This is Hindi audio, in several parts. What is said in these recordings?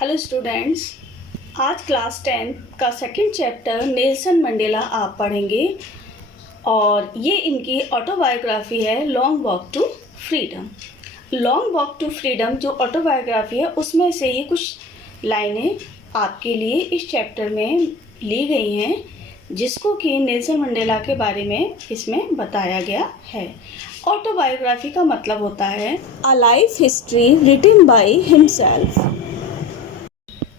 हेलो स्टूडेंट्स, आज क्लास 10 का सेकंड चैप्टर नेल्सन मंडेला आप पढ़ेंगे और ये इनकी ऑटोबायोग्राफी है long walk to freedom. Long walk to freedom जो ऑटोबायोग्राफी है उसमें से ये कुछ लाइनें आपके लिए इस चैप्टर में ली गई हैं जिसको कि नेल्सन मंडेला के बारे में इसमें बताया गया है। ऑटोबायोग्राफी का मतलब होता है a life history written by himself.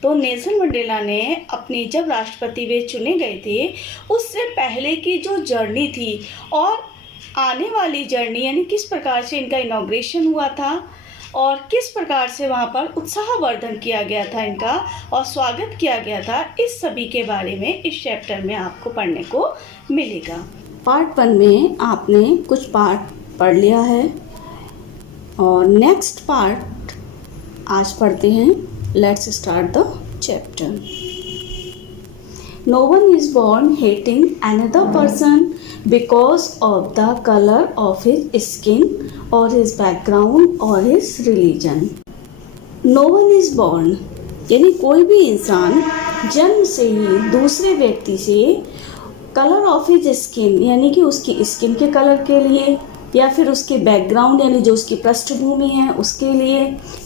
तो नेल्सन मंडेला ने अपनी जब राष्ट्रपति वे चुने गए थे उससे पहले की जो जर्नी थी और आने वाली जर्नी यानी किस प्रकार से इनका इनॉग्रेशन हुआ था और किस प्रकार से वहाँ पर उत्साहवर्धन किया गया था इनका और स्वागत किया गया था, इस सभी के बारे में इस चैप्टर में आपको पढ़ने को मिलेगा। पार्ट 1 में आपने कुछ पार्ट पढ़ लिया है और नेक्स्ट पार्ट आज पढ़ते हैं। Let's start the chapter. No one is born hating another person because of the color of his skin or his background or his religion. No one is born यानी कोई भी इंसान जन्म से ही दूसरे व्यक्ति से कलर ऑफ हिज स्किन यानी कि उसकी स्किन के कलर के लिए या फिर उसके बैकग्राउंड यानी जो उसकी पृष्ठभूमि है उसके लिए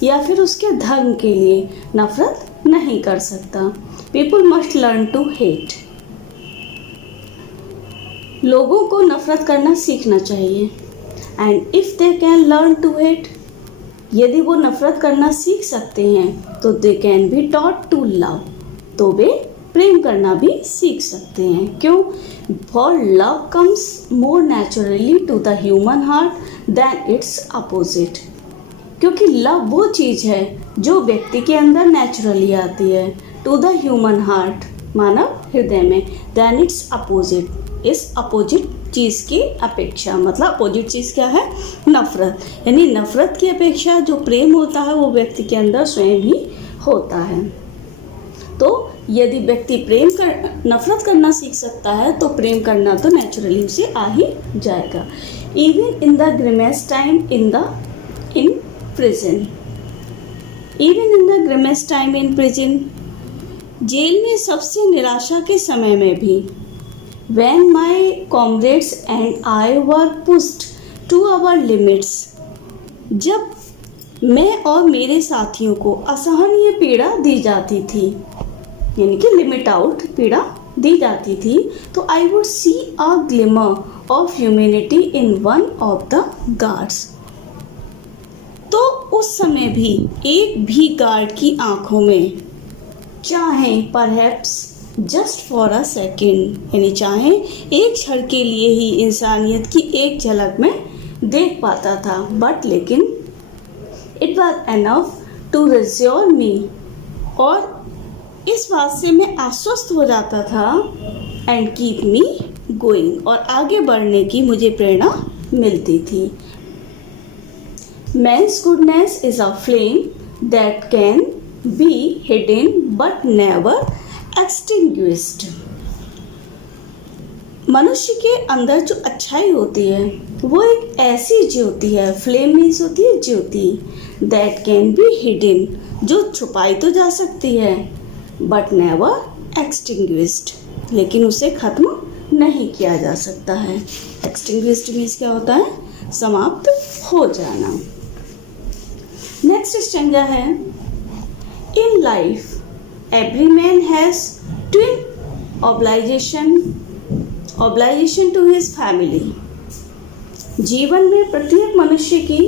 या फिर उसके धर्म के लिए नफरत नहीं कर सकता। People must learn to hate. लोगों को नफरत करना सीखना चाहिए। And if they can learn to hate, यदि वो नफरत करना सीख सकते हैं तो they can be taught to love, तो वे प्रेम करना भी सीख सकते हैं। क्यों? For love comes more naturally to the human heart than its opposite. क्योंकि लव वो चीज़ है जो व्यक्ति के अंदर नेचुरली आती है, टू द ह्यूमन हार्ट मानव हृदय में, देन इट्स अपोजिट, इस अपोजिट चीज़ की अपेक्षा। मतलब अपोजिट चीज़ क्या है? नफरत। यानी नफरत की अपेक्षा जो प्रेम होता है वो व्यक्ति के अंदर स्वयं ही होता है। तो यदि व्यक्ति नफरत करना सीख सकता है तो प्रेम करना तो नेचुरली उसे आ ही जाएगा। Even in the grimmest time in prison, even in the grimmest time in prison, jail में सबसे निराशा के समय में भी, when my comrades and I were pushed to our limits, जब मैं और मेरे साथियों को असहनीय पीड़ा दी जाती थी यानी कि लिमिट आउट पीड़ा दी जाती थी, तो I would see a glimmer of humanity in one of the guards. तो उस समय भी एक भी गार्ड की आंखों में चाहे perhaps just for a second यानी चाहे एक क्षण के लिए ही इंसानियत की एक झलक में देख पाता था, बट लेकिन इट वॉज एनफ टू रिश्योर मी, और इस बात से मैं आश्वस्त हो जाता था, एंड कीप मी गोइंग, और आगे बढ़ने की मुझे प्रेरणा मिलती थी। Man's goodness is a flame that can be hidden but never extinguished. मनुष्य के अंदर जो अच्छाई होती है वो एक ऐसी ज्योति है, फ्लेम मीन्स होती है ज्योति, दैट कैन बी हिडन, जो छुपाई तो जा सकती है, बट नेवर एक्सटिंग्विश्ड, लेकिन उसे खत्म नहीं किया जा सकता है। एक्सटिंग्विश्ड मीन्स क्या होता है? समाप्त हो जाना। नेक्स्ट स्टेंजा है, in life every man has twin obligation to his family. जीवन में प्रत्येक मनुष्य की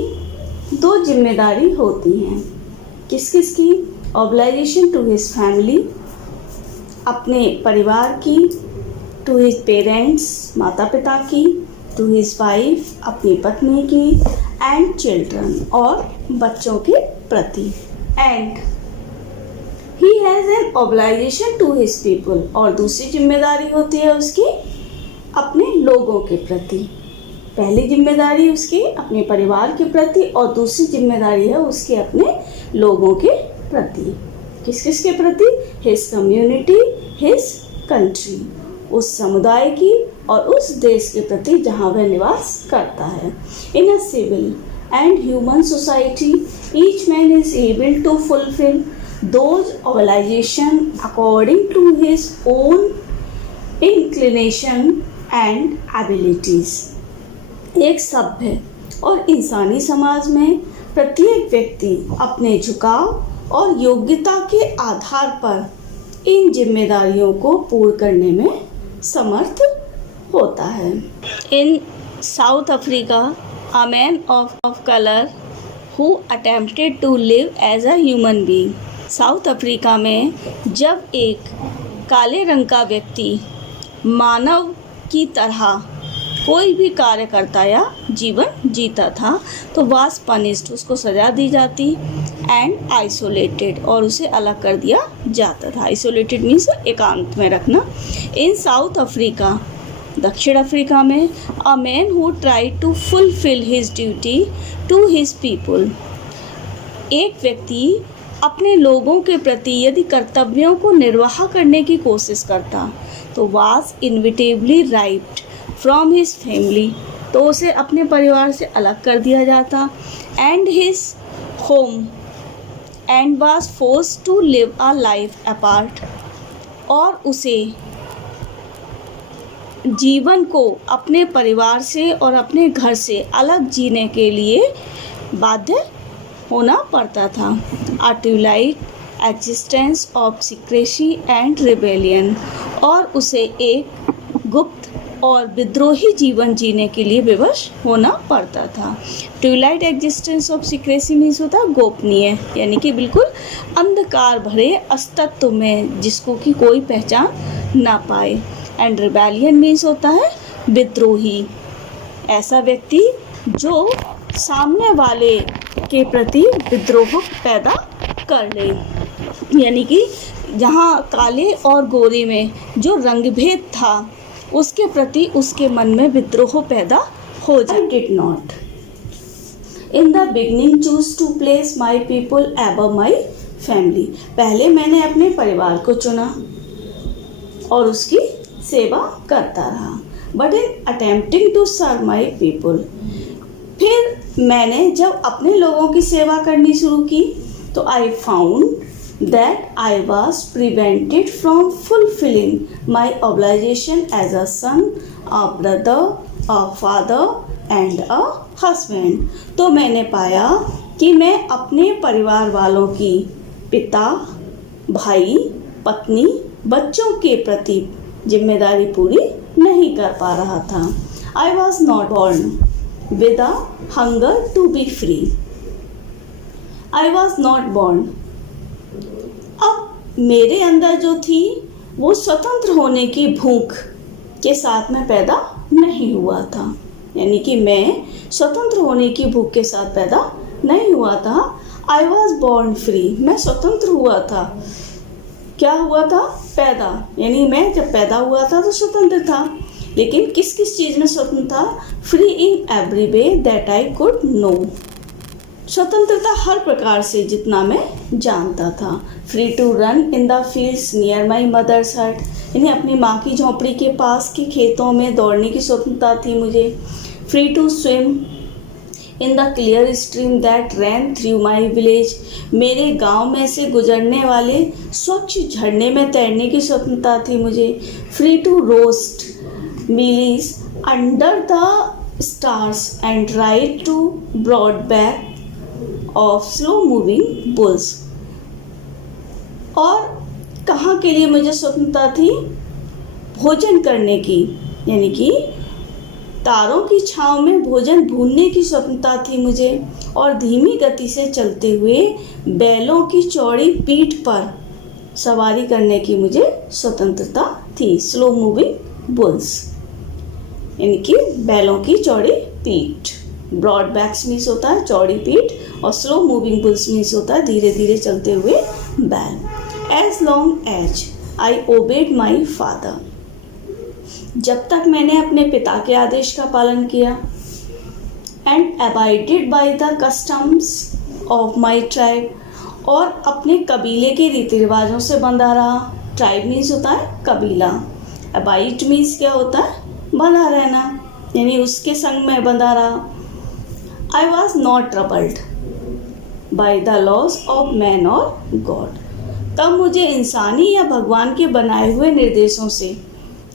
दो जिम्मेदारी होती हैं। किस किस की? ऑब्लाइजेशन टू हिज फैमिली, अपने परिवार की, टू हिज पेरेंट्स, माता पिता की, टू हिज वाइफ, अपनी पत्नी की, एंड चिल्ड्रन, और बच्चों के प्रति, and he has an obligation to his people, और दूसरी जिम्मेदारी होती है उसकी अपने लोगों के प्रति। पहली जिम्मेदारी उसकी अपने परिवार के प्रति और दूसरी जिम्मेदारी है उसके अपने लोगों के प्रति। किस किस के प्रति? हिज कम्युनिटी, हिज कंट्री, उस समुदाय की और उस देश के प्रति जहाँ वह निवास करता है। In a civil and human society each man is able to fulfil those obligation according to his own inclination and abilities। एक सभ्य और इंसानी समाज में प्रत्येक व्यक्ति अपने झुकाव और योग्यता के आधार पर इन जिम्मेदारियों को पूर्ण करने में समर्थ होता है। In South Africa, a man of color who attempted to live as a human being। South Africa में जब एक काले रंग का व्यक्ति मानव की तरह कोई भी कार्य करता या जीवन जीता था तो वाज पनिश्ड, उसको सज़ा दी जाती, एंड आइसोलेटेड, और उसे अलग कर दिया जाता था। आइसोलेटेड मीन्स एकांत में रखना। इन साउथ अफ्रीका, दक्षिण अफ्रीका में, a man who tried to fulfil his duty to his people, एक व्यक्ति अपने लोगों के प्रति यदि कर्तव्यों को निर्वाह करने की कोशिश करता तो was inevitably ripped from his family, तो उसे अपने परिवार से अलग कर दिया जाता, and his home, and was forced to live a life apart, और उसे जीवन को अपने परिवार से और अपने घर से अलग जीने के लिए बाध्य होना पड़ता था। A twilight existence of secrecy and rebellion, और उसे एक गुप्त और विद्रोही जीवन जीने के लिए विवश होना पड़ता था। Twilight existence of secrecy means होता है गोपनीय, यानी कि बिल्कुल अंधकार भरे अस्तित्व में जिसको कि कोई पहचान ना पाए, एंड रिबेलियन मीन्स होता है विद्रोही, ऐसा व्यक्ति जो सामने वाले के प्रति विद्रोह पैदा कर ले, यानी कि जहाँ काले और गोरे में जो रंगभेद था उसके प्रति उसके मन में विद्रोह पैदा हो जाए। Did not in the beginning choose to place my people above my family, पहले मैंने अपने परिवार को चुना और उसकी सेवा करता रहा, but in attempting to serve my people, फिर मैंने जब अपने लोगों की सेवा करनी शुरू की तो I found that I was prevented from fulfilling my obligation as a son, a brother, a father and a husband। तो मैंने पाया कि मैं अपने परिवार वालों की पिता, भाई, पत्नी, बच्चों के प्रति जिम्मेदारी पूरी नहीं कर पा रहा था। I was not born with a hunger to be free। I was not born, अब मेरे अंदर जो थी वो स्वतंत्र होने की भूख के साथ में पैदा नहीं हुआ था, यानी कि मैं स्वतंत्र होने की भूख के साथ पैदा नहीं हुआ था। आई वॉज बॉर्न फ्री, मैं स्वतंत्र हुआ था। क्या हुआ था? पैदा, यानी मैं जब पैदा हुआ था तो स्वतंत्र था, लेकिन किस किस चीज़ में स्वतंत्र था? Free in every way that I could know, स्वतंत्रता हर प्रकार से जितना मैं जानता था। Free to run in the fields near my mother's hut, यानी अपनी माँ की झोंपड़ी के पास के खेतों में दौड़ने की स्वतंत्रता थी मुझे। Free to swim in the clear stream that ran through my village, मेरे गांव में से गुजरने वाले स्वच्छ झरने में तैरने की स्वतंत्रता थी मुझे। Free to roast mealies under the stars and ride to broad back of slow moving bulls, और कहाँ के लिए मुझे स्वतंत्रता थी? भोजन करने की, यानी कि तारों की छांव में भोजन भूनने की स्वतंत्रता थी मुझे, और धीमी गति से चलते हुए बैलों की चौड़ी पीठ पर सवारी करने की मुझे स्वतंत्रता थी। स्लो मूविंग बुल्स, यानी कि बैलों की चौड़ी पीठ। ब्रॉड बैक्स मीन्स होता है चौड़ी पीठ, और स्लो मूविंग बुल्स मीन्स होता है धीरे धीरे चलते हुए बैल। As long as I obeyed my father, जब तक मैंने अपने पिता के आदेश का पालन किया। And abided by the customs of my tribe, और अपने कबीले के रीति रिवाजों से बंधा रहा। ट्राइब मीन्स होता है कबीला, अबाइड मीन्स क्या होता है? बंधा रहना, यानी उसके संग में बंधा रहा। I was not troubled by the laws of man or God, तब मुझे इंसानी या भगवान के बनाए हुए निर्देशों से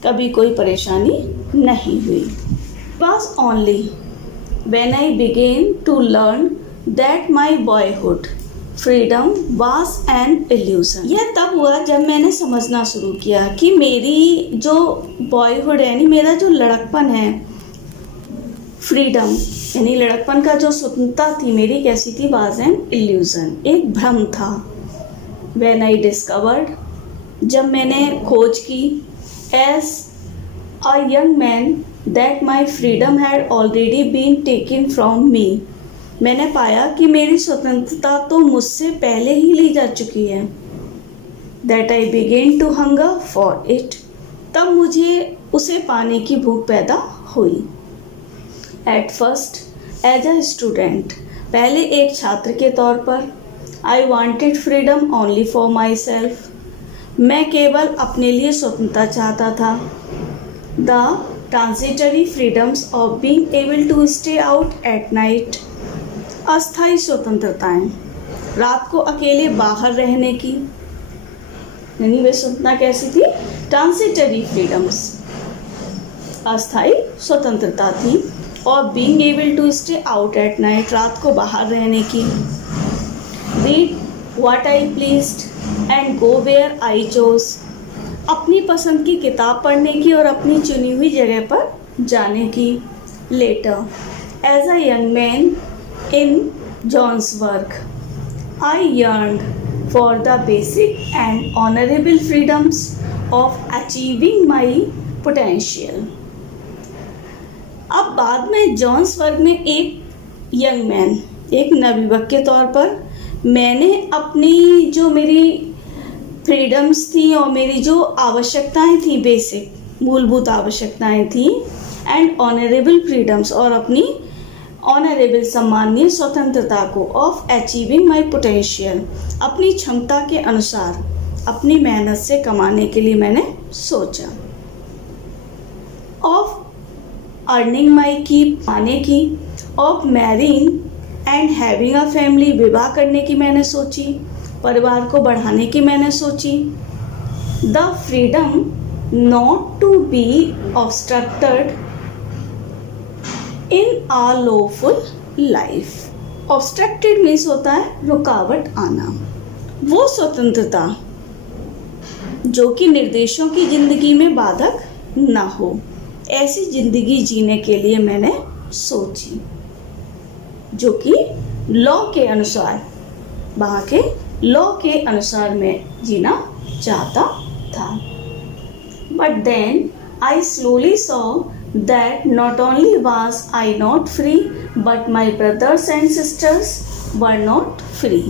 कभी कोई परेशानी नहीं हुई। Was only when I began to learn that my boyhood freedom was an illusion। यह तब हुआ जब मैंने समझना शुरू किया कि मेरी जो बॉयहुड यानी मेरा जो लड़कपन है, फ्रीडम यानी लड़कपन का जो स्वतंत्रता थी मेरी, कैसी थी? was an illusion, एक भ्रम था। when I discovered, जब मैंने खोज की, as a young man that my freedom had already been taken from me, मैंने पाया कि मेरी स्वतंत्रता तो मुझसे पहले ही ली जा चुकी है। that I began to hunger for it, तब मुझे उसे पाने की भूख पैदा हुई। at first as a student, पहले एक छात्र के तौर पर, I wanted freedom only for myself, मैं केवल अपने लिए स्वतंत्रता चाहता था। The transitory freedoms of being able to stay out at night, अस्थायी स्वतंत्रताएं, रात को अकेले बाहर रहने की, यानी वे स्वतंत्रता कैसी थी? ट्रांसिटरी फ्रीडम्स, अस्थायी स्वतंत्रता थी। और being able to stay out at night, रात को बाहर रहने की। Read what I pleased and go where I chose, अपनी पसंद की किताब पढ़ने की और अपनी चुनी हुई जगह पर जाने की। Later as a young man in Johannesburg, I yearned for the basic and honourable freedoms of achieving my potential. अब बाद में जोहान्सबर्ग में एक यंग मैन, एक नवयुवक के तौर पर, मैंने अपनी जो मेरी फ्रीडम्स थी और मेरी जो आवश्यकताएं थी, बेसिक मूलभूत आवश्यकताएं थी, एंड ऑनरेबल फ्रीडम्स, और अपनी ऑनरेबल सम्माननीय स्वतंत्रता को, ऑफ अचीविंग माई पोटेंशियल, अपनी क्षमता के अनुसार अपनी मेहनत से कमाने के लिए मैंने सोचा। ऑफ अर्निंग माई कीप, पाने की। Of marrying and having a family, विवाह करने की मैंने सोची, परिवार को बढ़ाने की मैंने सोची। The freedom not to be obstructed in a lawful life. Obstructed means होता है रुकावट आना। वो स्वतंत्रता जो कि निर्देशों की जिंदगी में बाधक ना हो, ऐसी जिंदगी जीने के लिए मैंने सोची, जो कि लॉ के अनुसार, वहाँ के लॉ के अनुसार मैं जीना चाहता था। But then I slowly saw that not only was I not free but my brothers and sisters were not free.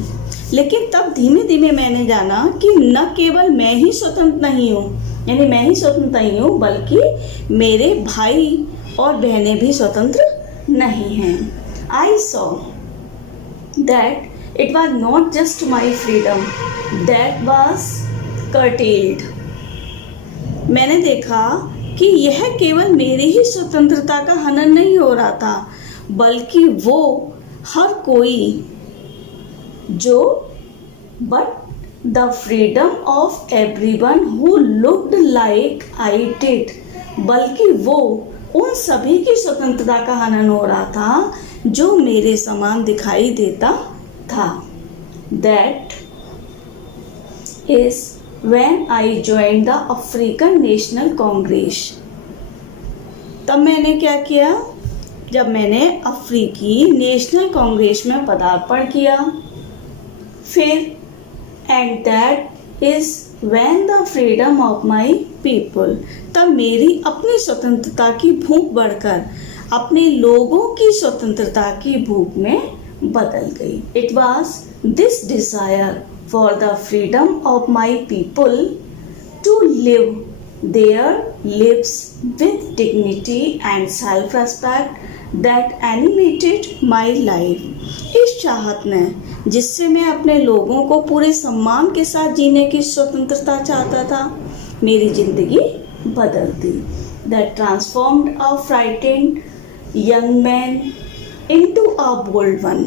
लेकिन तब धीमे धीमे मैंने जाना कि न केवल मैं ही स्वतंत्र नहीं हूँ, यानी मैं ही स्वतंत्र नहीं हूँ, बल्कि मेरे भाई और बहनें भी स्वतंत्र नहीं हैं। I saw that it was not just my freedom that was curtailed। मैंने देखा कि यह केवल मेरी ही स्वतंत्रता का हनन नहीं हो रहा था, बल्कि वो हर कोई जो but the freedom of everyone who looked like I did, बल्कि वो उन सभी की स्वतंत्रता का हनन हो रहा था जो मेरे समान दिखाई देता था। That is when I joined the African National Congress। तब मैंने क्या किया? जब मैंने अफ्रीकी नेशनल कांग्रेस में पदार्पण किया। फिर and that is when the freedom of my people, तब मेरी अपनी स्वतंत्रता की भूख बढ़कर अपने लोगों की स्वतंत्रता की भूख में बदल गई। It was this desire for the freedom of my people to live their lives with dignity and self-respect that animated my life। इस चाहत ने, जिससे मैं अपने लोगों को पूरे सम्मान के साथ जीने की स्वतंत्रता चाहता था, मेरी जिंदगी बदल दी। That transformed a frightened young man into a bold one।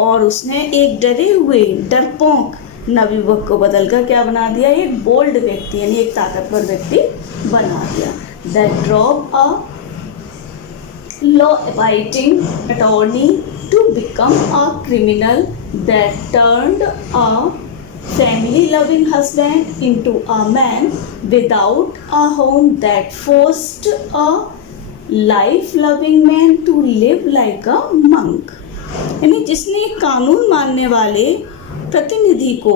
और उसने एक डरे हुए, डरपोक नवयुवक को बदलकर क्या बना दिया, एक बोल्ड व्यक्ति यानी एक ताकतवर व्यक्ति बना दिया। That drop a law abiding attorney to become a criminal, that turned a family loving husband into a man without a home, that forced a life loving man to live like a monk। यानी जिसने कानून मानने वाले प्रतिनिधि को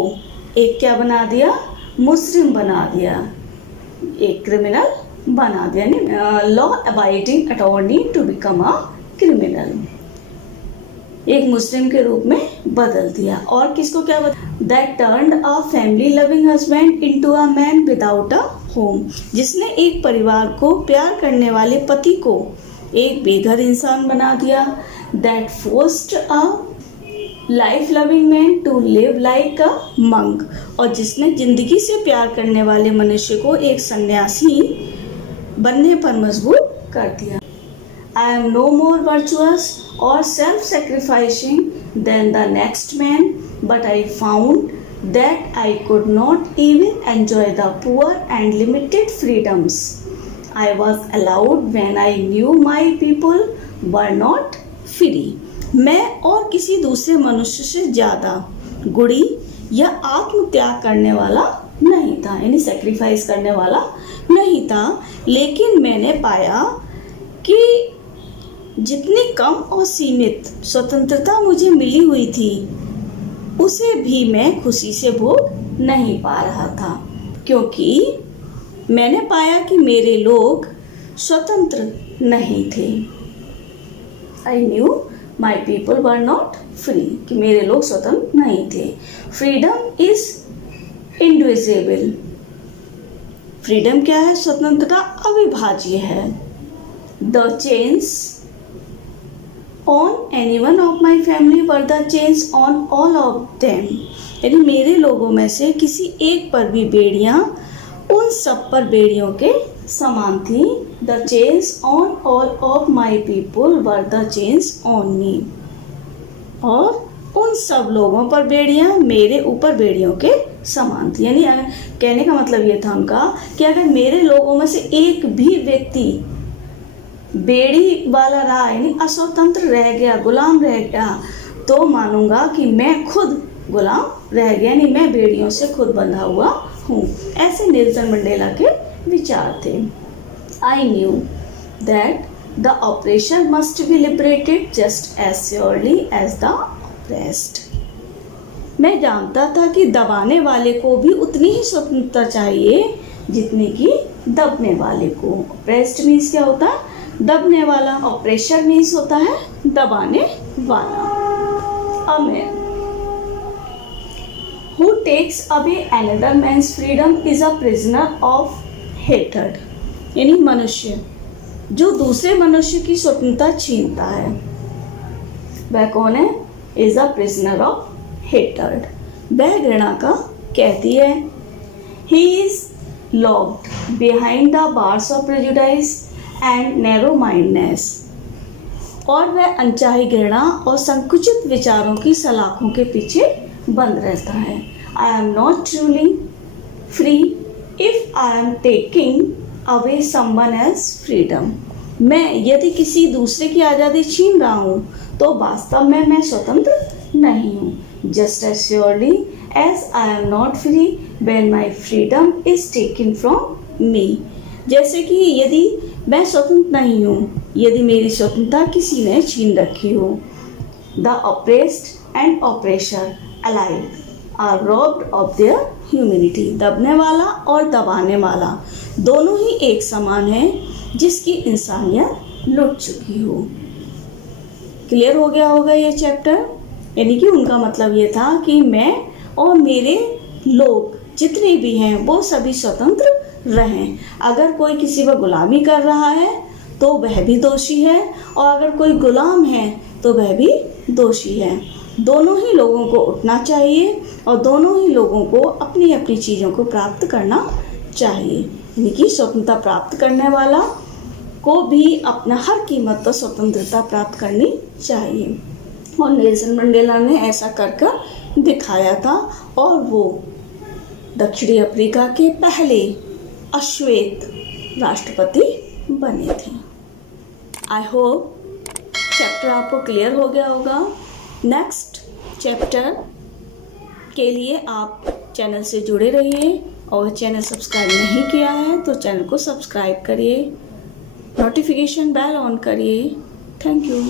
एक क्या बना दिया, मुस्लिम बना दिया, एक क्रिमिनल बना दिया, यानी law abiding attorney to become a criminal, एक मुस्लिम के रूप में बदल दिया। और किसको क्या बदल, that turned a family loving husband into a man without a home, जिसने एक परिवार को प्यार करने वाले पति को एक बेघर इंसान बना दिया। That forced a life loving man to live like a monk, और जिसने जिंदगी से प्यार करने वाले मनुष्य को एक सन्यासी बनने पर मजबूर कर दिया। I am no more virtuous or self-sacrificing than the next man, but I found that I could not even enjoy the poor and limited freedoms I was allowed when I knew my people were not free। मैं और किसी दूसरे मनुष्य से ज़्यादा गुड़ी या आत्मत्याग करने वाला नहीं था, यानी सेक्रीफाइस करने वाला नहीं था, लेकिन मैंने पाया कि जितनी कम और सीमित स्वतंत्रता मुझे मिली हुई थी उसे भी मैं खुशी से भोग नहीं पा रहा था, क्योंकि मैंने पाया कि मेरे लोग स्वतंत्र नहीं थे। I knew my people were not free, कि मेरे लोग स्वतंत्र नहीं थे। फ्रीडम इज इंडिविजिबल, फ्रीडम क्या है, स्वतंत्रता अविभाज्य है। The chains on any one of my family were the chains on all of them, यानी मेरे लोगों में से किसी एक पर भी बेड़ियां उन सब पर बेड़ियों के समान थी। The chains on all of my people were the chains on me, और उन सब लोगों पर बेड़ियां मेरे ऊपर बेड़ियों के समान थी। यानी कहने का मतलब ये था उनका कि अगर मेरे लोगों में से एक भी व्यक्ति बेड़ी वाला रहा, यानी अस्वतंत्र रह गया, गुलाम रह गया, तो मानूंगा कि मैं खुद गुलाम रह गया, यानी मैं बेड़ियों से खुद बंधा हुआ हूँ। ऐसे नेल्सन मंडेला के विचार थे। I knew that the oppressor must be liberated just as surely as the oppressed. मैं जानता था कि दबाने वाले को भी उतनी ही स्वतंत्रता चाहिए जितनी कि दबने वाले को। ऑप्रेस्ड मीन्स क्या होता है, दबने वाला। ऑपरेशन मीन्स होता है दबाने वाला। A man who takes away another man's freedom is a prisoner of hatred, यानी मनुष्य जो दूसरे मनुष्य की स्वतंत्रता छीनता है वह कौन है, is a prisoner of hatred, वह घृणा का कैदी है। He is locked behind the bars of prejudice and narrow mindness, और वह अनचाही घृणा और संकुचित विचारों की सलाखों के पीछे बंद रहता है। आई am not truly free if I am taking away someone else freedom, मैं यदि किसी दूसरे की आज़ादी छीन रहा हूँ तो वास्तव में मैं स्वतंत्र नहीं हूँ। Just as surely as I am not free when my freedom is taken from me, जैसे कि यदि मैं स्वतंत्र नहीं हूँ यदि मेरी स्वतंत्रता किसी ने छीन रखी हो। The oppressed and oppressor alike are robbed of their humanity, दबने वाला और दबाने वाला दोनों ही एक समान है जिसकी इंसानियत लुट चुकी हो। क्लियर हो गया होगा ये चैप्टर, यानी कि उनका मतलब ये था कि मैं और मेरे लोग जितने भी हैं वो सभी स्वतंत्र रहें। अगर कोई किसी पर गुलामी कर रहा है तो वह भी दोषी है, और अगर कोई गुलाम है तो वह भी दोषी है। दोनों ही लोगों को उठना चाहिए और दोनों ही लोगों को अपनी अपनी चीज़ों को प्राप्त करना चाहिए, यानी कि स्वतंत्रता प्राप्त करने वाला को भी अपना हर कीमत पर स्वतंत्रता प्राप्त करनी चाहिए। और नेल्सन मंडेला ने ऐसा कर दिखाया था और वो दक्षिणी अफ्रीका के पहले अश्वेत राष्ट्रपति बने थे। आई होप चैप्टर आपको क्लियर हो गया होगा। नेक्स्ट चैप्टर के लिए आप चैनल से जुड़े रहिए और चैनल सब्सक्राइब नहीं किया है तो चैनल को सब्सक्राइब करिए, नोटिफिकेशन बेल ऑन करिए। Thank you.